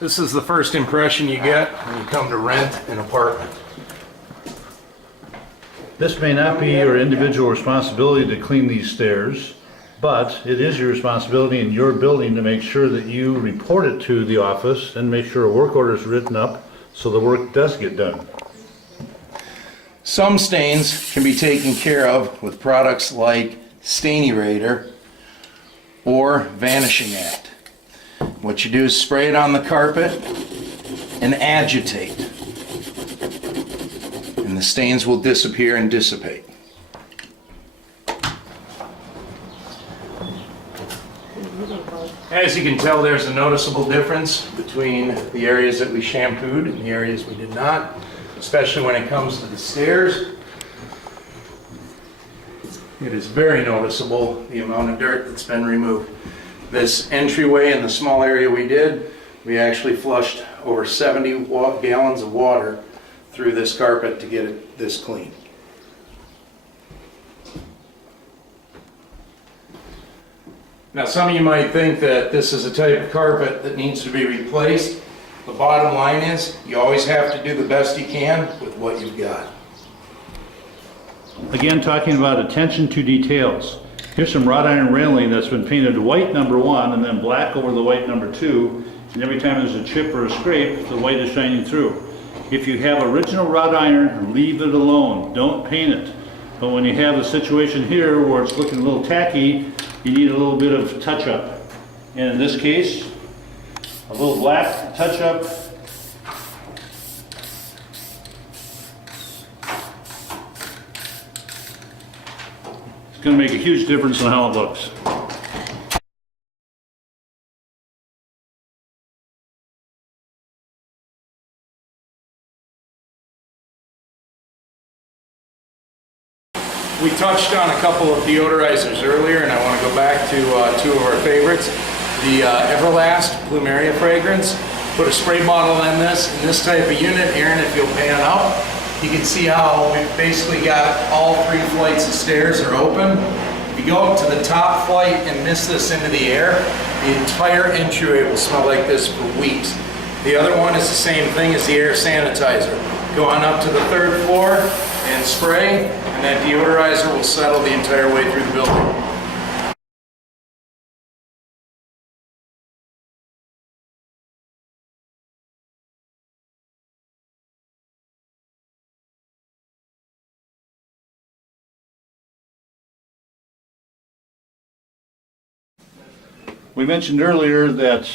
This is the first impression you get when you come to rent an apartment. This may not be your individual responsibility to clean these stairs, but it is your responsibility in your building to make sure that you report it to the office and make sure a work order is written up so the work does get done. Some stains can be taken care of with products like Stain Eraser or Vanishing Act. What you do is spray it on the carpet and agitate, and the stains will disappear and dissipate. As you can tell, there's a noticeable difference between the areas that we shampooed and the areas we did not, especially when it comes to the stairs. It is very noticeable, the amount of dirt that's been removed. This entryway in the small area we did, we actually flushed over 70 gallons of water through this carpet to get it this clean. Now, some of you might think that this is a type of carpet that needs to be replaced. The bottom line is, you always have to do the best you can with what you've got. Again, talking about attention to details. Here's some wrought iron railing that's been painted white #1 and then black over the white #2. And every time there's a chip or a scrape, the white is shining through. If you have original wrought iron, leave it alone. Don't paint it. But when you have a situation here where it's looking a little tacky, you need a little bit of touch-up. And in this case, a little black touch-up. It's going to make a huge difference in how it looks. We touched on a couple of deodorizers earlier, and I want to go back to two of our favorites. The Everlast Plumeria fragrance. Put a spray bottle in this type of unit. Aaron, if you'll pan up, you can see how we've basically got all 3 flights of stairs are open. If you go up to the top flight and miss this into the air, the entire entryway will smell like this for weeks. The other one is the same thing as the air sanitizer. Go on up to the 3rd floor and spray, and that deodorizer will settle the entire way through the building. We mentioned earlier that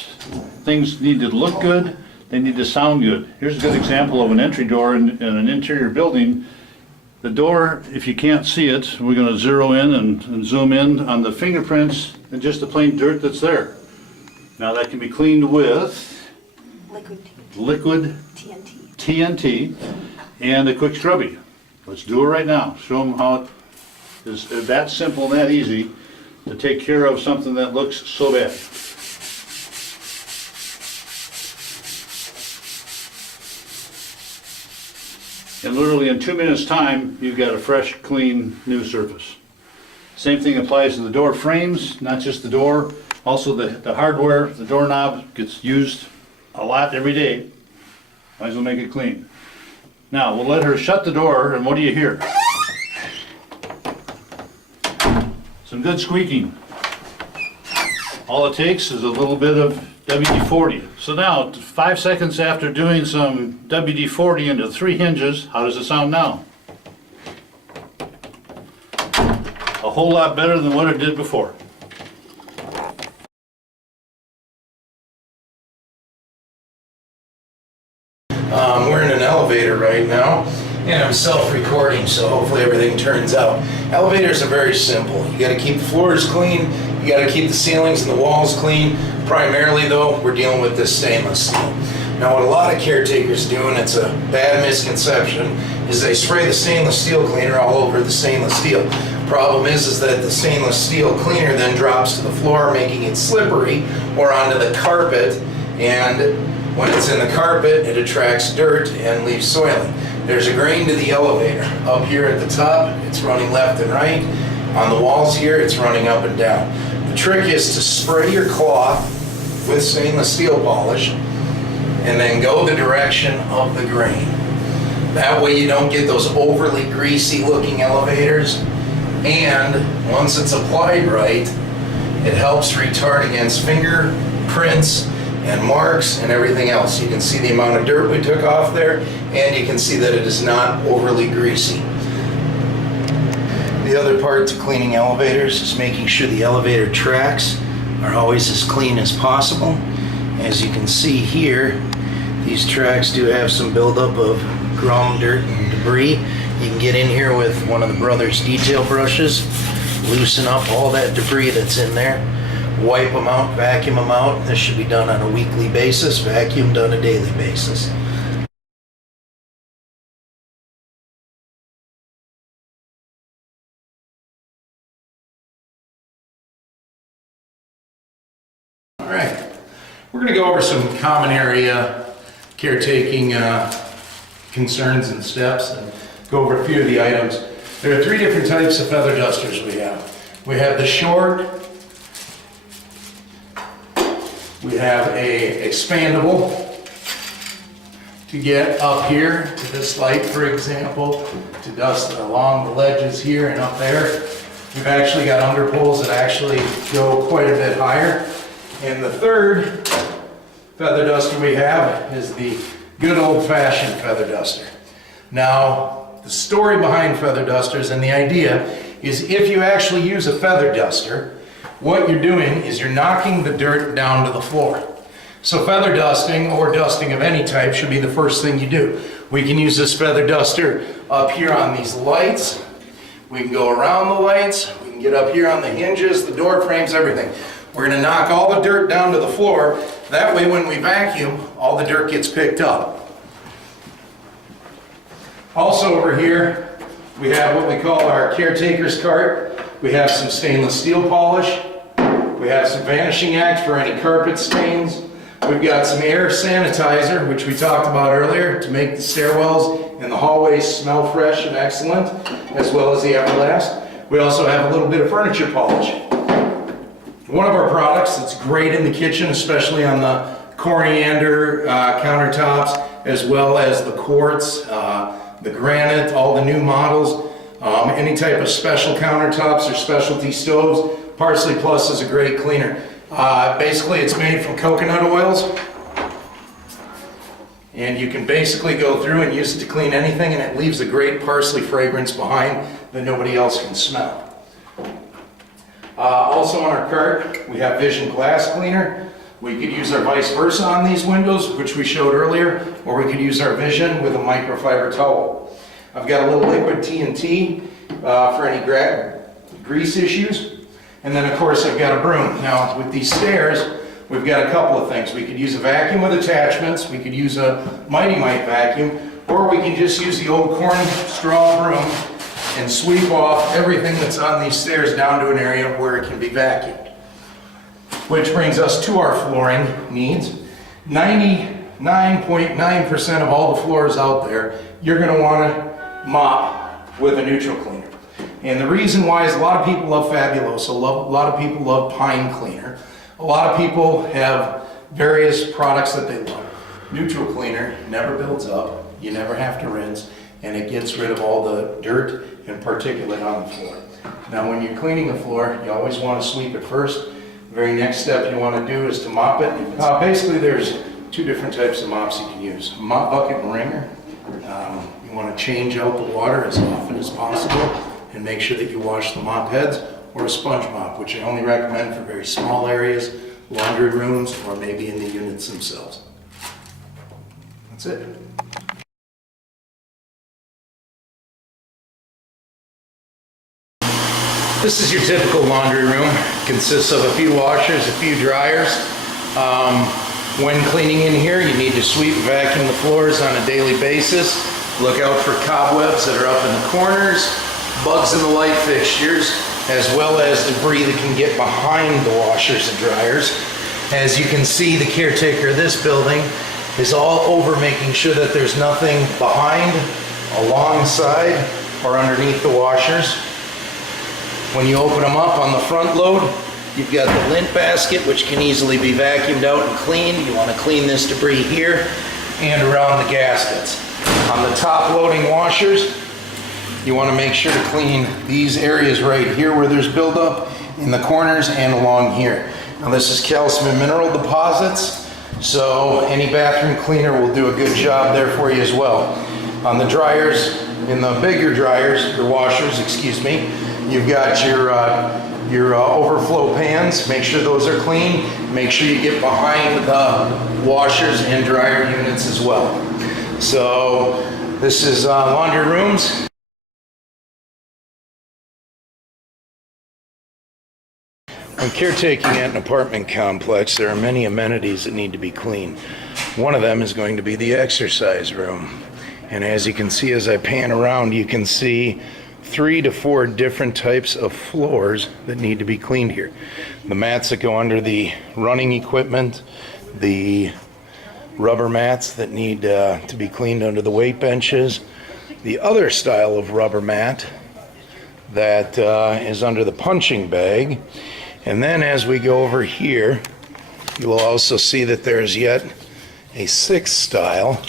things need to look good, they need to sound good. Here's a good example of an entry door in an interior building. The door, if you can't see it, we're going to zero in and zoom in on the fingerprints and just the plain dirt that's there. Now that can be cleaned with liquid TNT and a quick scrubby. Let's do it right now. Show them how it is that simple and that easy to take care of something that looks so bad. And literally in 2 minutes time, you've got a fresh, clean, new surface. Same thing applies to the door frames, not just the door, also the hardware, the doorknob gets used a lot every day. Might as well make it clean. Now, we'll let her shut the door, and what do you hear? Some good squeaking. All it takes is a little bit of WD-40. So now, 5 seconds after doing some WD-40 into 3 hinges, how does it sound now? A whole lot better than what it did before. We're in an elevator right now, and I'm self-recording, so hopefully everything turns out. Elevators are very simple. You got to keep the floors clean, you got to keep the ceilings and the walls clean. Primarily though, we're dealing with this stainless steel. Now what a lot of caretakers do, and it's a bad misconception, is they spray the stainless steel cleaner all over the stainless steel. Problem is that the stainless steel cleaner then drops to the floor, making it slippery, or onto the carpet, and when it's in the carpet, it attracts dirt and leaves soiling. There's a grain to the elevator. Up here at the top, it's running left and right. On the walls here, it's running up and down. The trick is to spray your cloth with stainless steel polish and then go the direction of the grain. That way you don't get those overly greasy looking elevators, and once it's applied right, it helps retard against fingerprints and marks and everything else. You can see the amount of dirt we took off there, and you can see that it is not overly greasy. The other part to cleaning elevators is making sure the elevator tracks are always as clean as possible. As you can see here, these tracks do have some buildup of grum, dirt, and debris. You can get in here with one of the brothers' detail brushes, loosen up all that debris that's in there, wipe them out, vacuum them out. This should be done on a weekly basis, vacuumed on a daily basis. All right, we're going to go over some common area caretaking concerns and steps, and go over a few of the items. There are 3 different types of feather dusters we have. We have the short, we have a expandable to get up here to this light, for example, to dust along the ledges here and up there. We've actually got underpolls that actually go quite a bit higher. And the third feather duster we have is the good old-fashioned feather duster. Now, the story behind feather dusters and the idea is if you actually use a feather duster, what you're doing is you're knocking the dirt down to the floor. So feather dusting or dusting of any type should be the first thing you do. We can use this feather duster up here on these lights. We can go around the lights. We can get up here on the hinges, the door frames, everything. We're going to knock all the dirt down to the floor. That way when we vacuum, all the dirt gets picked up. Also over here, we have what we call our caretaker's cart. We have some stainless steel polish. We have some Vanishing Act for any carpet stains. We've got some air sanitizer, which we talked about earlier, to make the stairwells and the hallways smell fresh and excellent, as well as the Everlast. We also have a little bit of furniture polish. One of our products that's great in the kitchen, especially on the coriander countertops, as well as the quartz, the granite, all the new models, any type of special countertops or specialty stoves, Parsley Plus is a great cleaner. Basically, it's made from coconut oils, and you can basically go through and use it to clean anything, and it leaves a great parsley fragrance behind that nobody else can smell. Also on our cart, we have Vision Glass Cleaner. We could use our vice versa on these windows, which we showed earlier, or we could use our Vision with a microfiber towel. I've got a little liquid TNT for any grease issues. And then of course I've got a broom. Now with these stairs, we've got a couple of things. We could use a vacuum with attachments, we could use a Mighty Mite vacuum, or we can just use the old corn straw broom and sweep off everything that's on these stairs down to an area where it can be vacuumed. Which brings us to our flooring needs. 99.9% of all the floors out there, you're going to want to mop with a neutral cleaner. And the reason why is a lot of people love Fabuloso, a lot of people love Pine Cleaner. A lot of people have various products that they love. Neutral cleaner never builds up, you never have to rinse, and it gets rid of all the dirt and particulate on the floor. Now when you're cleaning the floor, you always want to sweep it first. The very next step you want to do is to mop it. Basically there's 2 different types of mops you can use. Mop bucket and wringer. You want to change out the water as often as possible and make sure that you wash the mop heads, or a sponge mop, which I only recommend for very small areas, laundry rooms, or maybe in the units themselves. That's it. This is your typical laundry room. It consists of a few washers, a few dryers. When cleaning in here, you need to sweep and vacuum the floors on a daily basis. Look out for cobwebs that are up in the corners, bugs in the light fixtures, as well as debris that can get behind the washers and dryers. As you can see, the caretaker of this building is all over making sure that there's nothing behind, alongside, or underneath the washers. When you open them up on the front load, You've got the lint basket, which can easily be vacuumed out and cleaned. You want to clean this debris here and around the gaskets. On the top loading washers, you want to make sure to clean these areas right here where there's buildup, in the corners and along here. Now this is calcium and mineral deposits, so any bathroom cleaner will do a good job there for you as well. On the dryers, in the bigger dryers, or washers, excuse me, you've got your overflow pans. Make sure those are clean. Make sure you get behind the washers and dryer units as well. So this is laundry rooms. When caretaking at an apartment complex, there are many amenities that need to be cleaned. One of them is going to be the exercise room. And as you can see, as I pan around, you can see 3 to 4 different types of floors that need to be cleaned here. The mats that go under the running equipment, the rubber mats that need to be cleaned under the weight benches, the other style of rubber mat that is under the punching bag. And then as we go over here, you will also see that there's yet a 6th style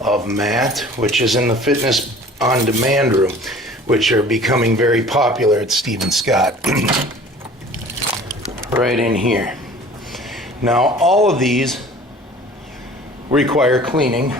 of mat, which is in the fitness on demand room, which are becoming very popular at Steve & Scott. Right in here. Now all of these require cleaning.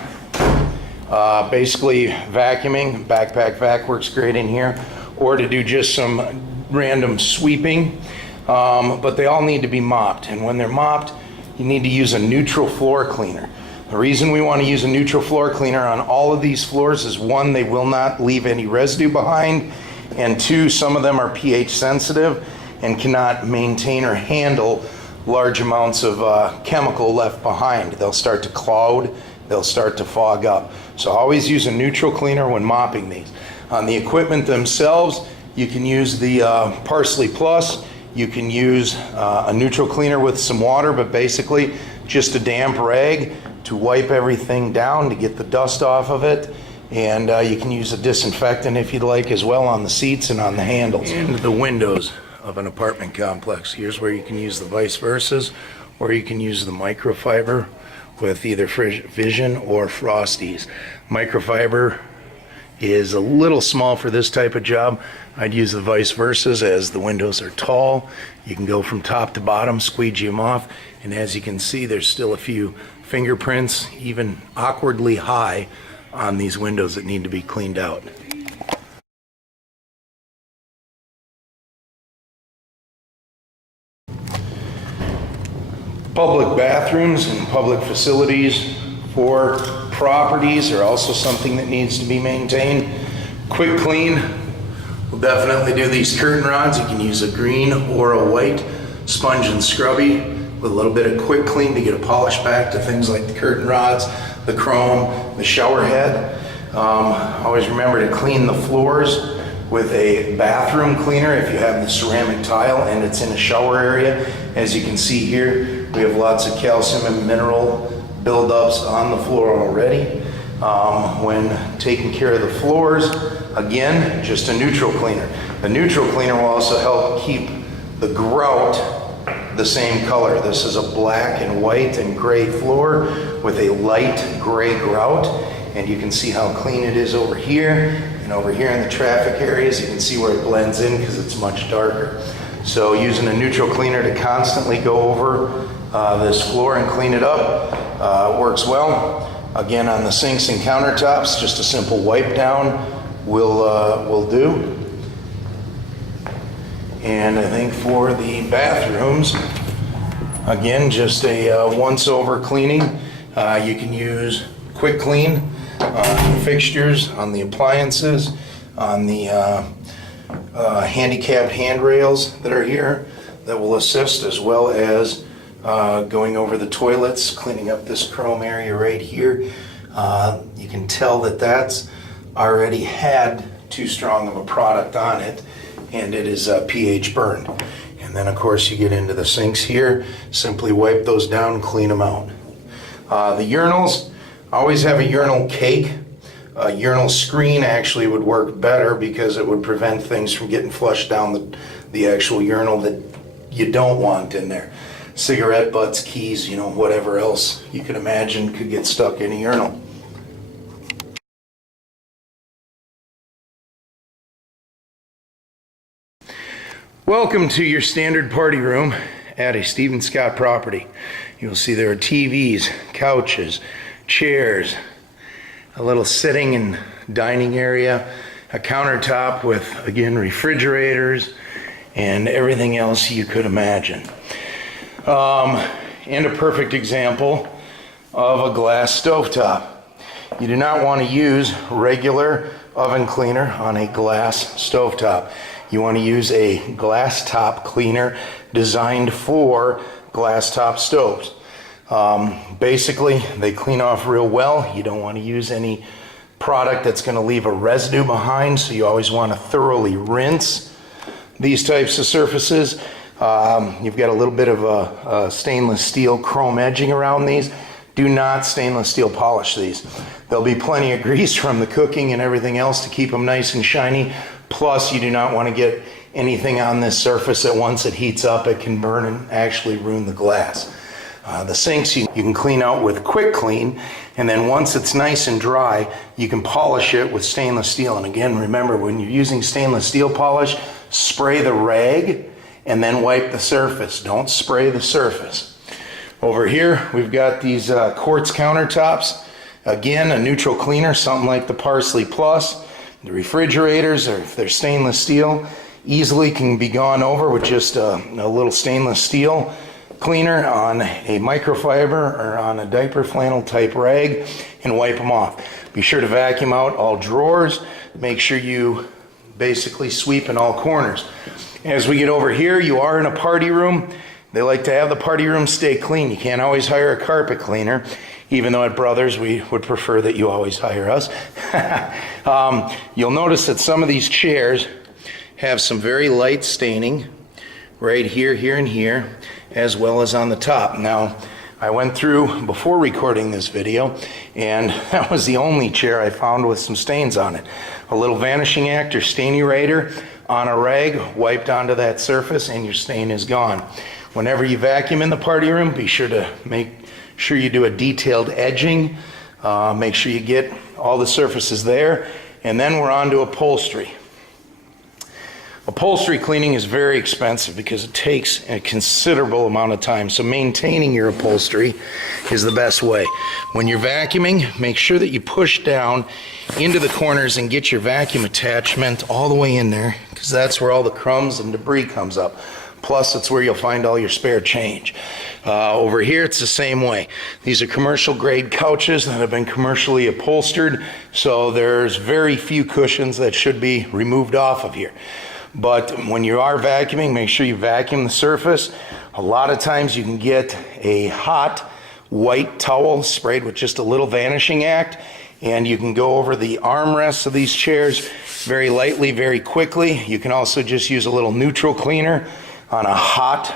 Basically vacuuming, backpack vac works great in here, or to do just some random sweeping. But they all need to be mopped, and when they're mopped, you need to use a neutral floor cleaner. The reason we want to use a neutral floor cleaner on all of these floors is 1, they will not leave any residue behind, and 2, some of them are pH sensitive and cannot maintain or handle large amounts of chemical left behind. They'll start to cloud, they'll start to fog up. So always use a neutral cleaner when mopping these. On the equipment themselves, you can use the Parsley Plus. You can use a neutral cleaner with some water, but basically just a damp rag to wipe everything down to get the dust off of it. And you can use a disinfectant if you'd like as well on the seats and on the handles. And the windows of an apartment complex. Here's where you can use the vice versas, or you can use the microfiber with either Vision or Frosties. Microfiber is a little small for this type of job. I'd use the vice versas as the windows are tall. You can go from top to bottom, squeegee them off, and as you can see, there's still a few fingerprints, even awkwardly high, on these windows that need to be cleaned out. Public bathrooms and public facilities for properties are also something that needs to be maintained. Quick clean, we'll definitely do these curtain rods. You can use a green or a white sponge and scrubby with a little bit of quick clean to get a polish back to things like the curtain rods, the chrome, the shower head. Always remember to clean the floors with a bathroom cleaner if you have the ceramic tile and it's in a shower area. As you can see here, we have lots of calcium and mineral buildups on the floor already. When taking care of the floors, again, just a neutral cleaner. The neutral cleaner will also help keep the grout the same color. This is a black and white and gray floor with a light gray grout, and you can see how clean it is over here, and over here in the traffic areas you can see where it blends in because it's much darker. So using a neutral cleaner to constantly go over this floor and clean it up works well. Again, on the sinks and countertops, just a simple wipe down will do. And I think for the bathrooms, again, just a once over cleaning. You can use quick clean on the fixtures, on the appliances, on the handicapped handrails that are here that will assist, as well as going over the toilets, cleaning up this chrome area right here. You can tell that that's already had too strong of a product on it, and it is pH burned. And then of course you get into the sinks here, simply wipe those down and clean them out. The urinals, always have a urinal cake. A urinal screen actually would work better because it would prevent things from getting flushed down the actual urinal that you don't want in there. Cigarette butts, keys, whatever else you could imagine could get stuck in a urinal. Welcome to your standard party room at a Stephen Scott property. You'll see there are TVs, couches, chairs, a little sitting and dining area, a countertop with, again, refrigerators, and everything else you could imagine. And a perfect example of a glass stovetop. You do not want to use regular oven cleaner on a glass stovetop. You want to use a glass top cleaner designed for glass top stoves. Basically, they clean off real well. You don't want to use any product that's going to leave a residue behind, so you always want to thoroughly rinse these types of surfaces. You've got a little bit of a stainless steel chrome edging around these. Do not stainless steel polish these. There'll be plenty of grease from the cooking and everything else to keep them nice and shiny. Plus, you do not want to get anything on this surface that once it heats up, it can burn and actually ruin the glass. The sinks you can clean out with quick clean, and then once it's nice and dry, you can polish it with stainless steel. And again, remember, when you're using stainless steel polish, spray the rag and then wipe the surface. Don't spray the surface. Over here, we've got these quartz countertops. Again, a neutral cleaner, something like the Parsley Plus. The refrigerators, or if they're stainless steel, easily can be gone over with just a little stainless steel cleaner on a microfiber or on a diaper flannel type rag and wipe them off. Be sure to vacuum out all drawers. Make sure you basically sweep in all corners. As we get over here, you are in a party room. They like to have the party room stay clean. You can't always hire a carpet cleaner, even though at Brothers we would prefer that you always hire us. You'll notice that some of these chairs have some very light staining right here, here, and here, as well as on the top. Now, I went through before recording this video, and that was the only chair I found with some stains on it. A little vanishing act or stain eraser on a rag wiped onto that surface, and your stain is gone. Whenever you vacuum in the party room, be sure to make sure you do a detailed edging. Make sure you get all the surfaces there, and then we're on to upholstery. Upholstery cleaning is very expensive because it takes a considerable amount of time, so maintaining your upholstery is the best way. When you're vacuuming, make sure that you push down into the corners and get your vacuum attachment all the way in there, because that's where all the crumbs and debris comes up. Plus, it's where you'll find all your spare change. Over here, it's the same way. These are commercial grade couches that have been commercially upholstered, so there's very few cushions that should be removed off of here. But when you are vacuuming, make sure you vacuum the surface. A lot of times you can get a hot white towel sprayed with just a little vanishing act, and you can go over the armrests of these chairs very lightly, very quickly. You can also just use a little neutral cleaner on a hot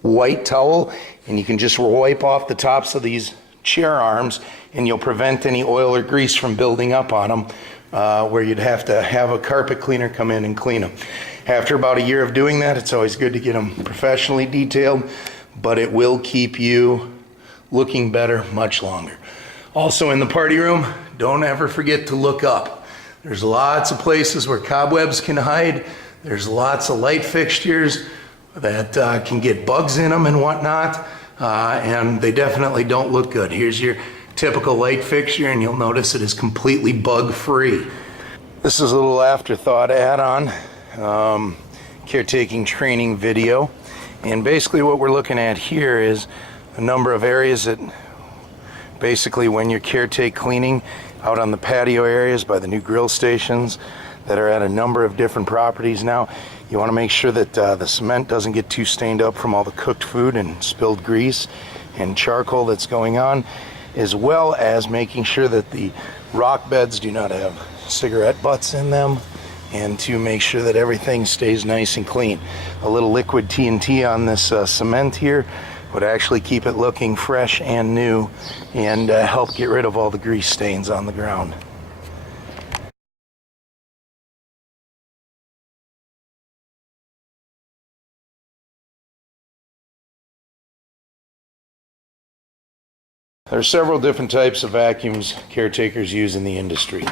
white towel, and you can just wipe off the tops of these chair arms, and you'll prevent any oil or grease from building up on them, where you'd have to have a carpet cleaner come in and clean them. After about a year of doing that, it's always good to get them professionally detailed, but it will keep you looking better much longer. Also in the party room, don't ever forget to look up. There's lots of places where cobwebs can hide. There's lots of light fixtures that can get bugs in them and whatnot, and they definitely don't look good. Here's your typical light fixture, and you'll notice it is completely bug-free. This is a little afterthought add-on caretaking training video, and basically what we're looking at here is a number of areas that basically when you're caretake cleaning out on the patio areas by the new grill stations that are at a number of different properties now, you want to make sure that the cement doesn't get too stained up from all the cooked food and spilled grease and charcoal that's going on, as well as making sure that the rock beds do not have cigarette butts in them, and to make sure that everything stays nice and clean. A little liquid TNT on this cement here would actually keep it looking fresh and new, and help get rid of all the grease stains on the ground. There are several different types of vacuums caretakers use in the industry.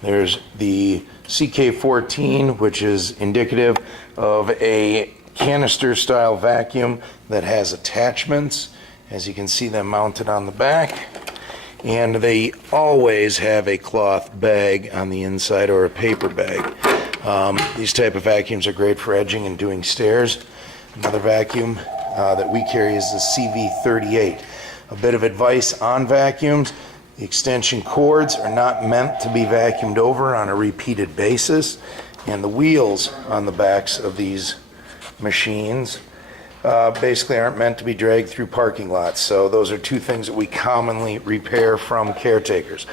There's the CK14, which is indicative of a canister style vacuum that has attachments. As you can see them mounted on the back. And they always have a cloth bag on the inside or a paper bag. These type of vacuums are great for edging and doing stairs. Another vacuum that we carry is the CV38. A bit of advice on vacuums: the extension cords are not meant to be vacuumed over on a repeated basis, and the wheels on the backs of these machines basically aren't meant to be dragged through parking lots. So those are two things that we commonly repair from caretakers.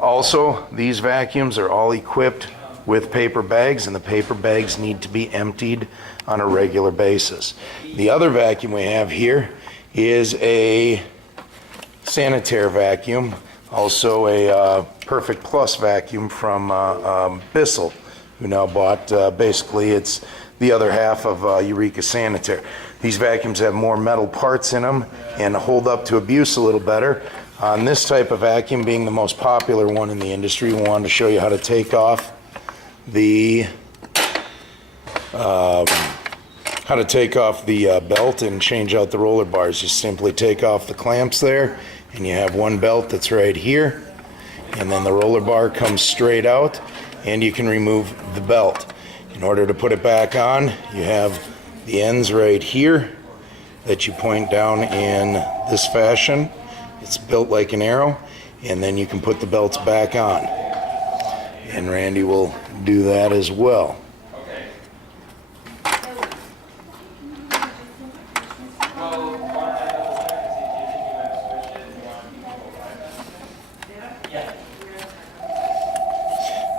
Also, these vacuums are all equipped with paper bags, and the paper bags need to be emptied on a regular basis. The other vacuum we have here is a sanitaire vacuum, also a Perfect Plus vacuum from Bissell, who now bought, basically it's the other half of Eureka Sanitaire. These vacuums have more metal parts in them and hold up to abuse a little better. On this type of vacuum, being the most popular one in the industry, we wanted to show you how to take off the belt and change out the roller bars. You simply take off the clamps there, and you have one belt that's right here, and then the roller bar comes straight out, and you can remove the belt. In order to put it back on, you have the ends right here that you point down in this fashion. It's built like an arrow, and then you can put the belts back on. And Randy will do that as well.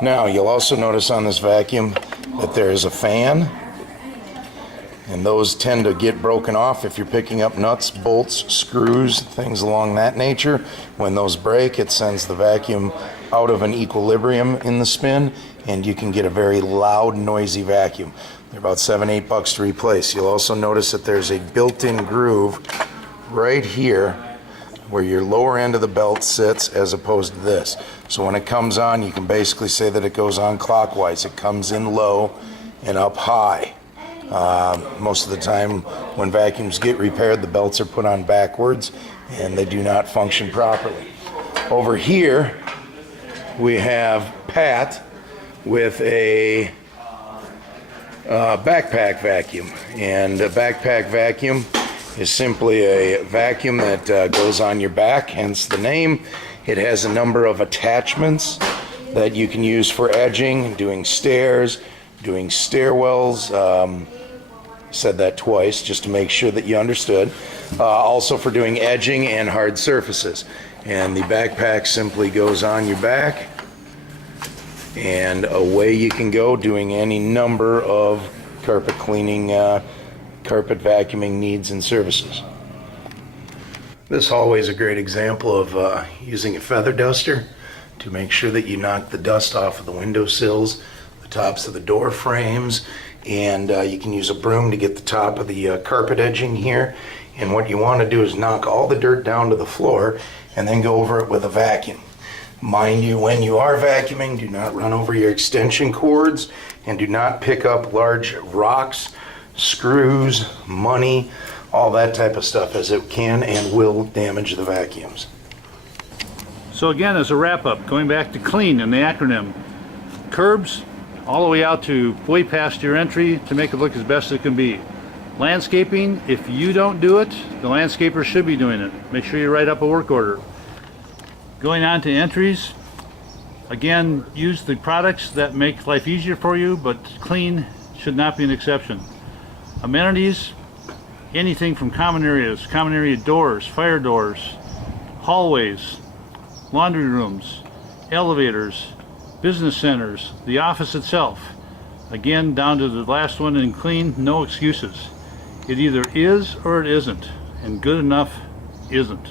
Now, you'll also notice on this vacuum that there is a fan, and those tend to get broken off if you're picking up nuts, bolts, screws, things along that nature. When those break, it sends the vacuum out of an equilibrium in the spin, and you can get a very loud, noisy vacuum. They're about $7-8 to replace. You'll also notice that there's a built-in groove right here where your lower end of the belt sits as opposed to this. So when it comes on, you can basically say that it goes on clockwise. It comes in low and up high. Most of the time when vacuums get repaired, the belts are put on backwards and they do not function properly. Over here we have Pat with a backpack vacuum, and a backpack vacuum is simply a vacuum that goes on your back, hence the name. It has a number of attachments that you can use for edging, doing stairs, doing stairwells. Said that twice just to make sure that you understood. Also for doing edging and hard surfaces. And the backpack simply goes on your back, and away you can go doing any number of carpet cleaning, carpet vacuuming needs and services. This hallway is a great example of using a feather duster to make sure that you knock the dust off of the windowsills, the tops of the door frames, and you can use a broom to get the top of the carpet edging here. And what you want to do is knock all the dirt down to the floor and then go over it with a vacuum. Mind you, when you are vacuuming, do not run over your extension cords, and do not pick up large rocks, screws, money, all that type of stuff, as it can and will damage the vacuums. So again, as a wrap-up, going back to CLEAN and the acronym, curbs all the way out to way past your entry to make it look as best it can be. Landscaping, if you don't do it, the landscaper should be doing it. Make sure you write up a work order. Going on to entries, again, use the products that make life easier for you, but CLEAN should not be an exception. Amenities, anything from common area doors, fire doors, hallways, laundry rooms, elevators, business centers, the office itself. Again, down to the last one in CLEAN, no excuses. It either is or it isn't, and good enough isn't.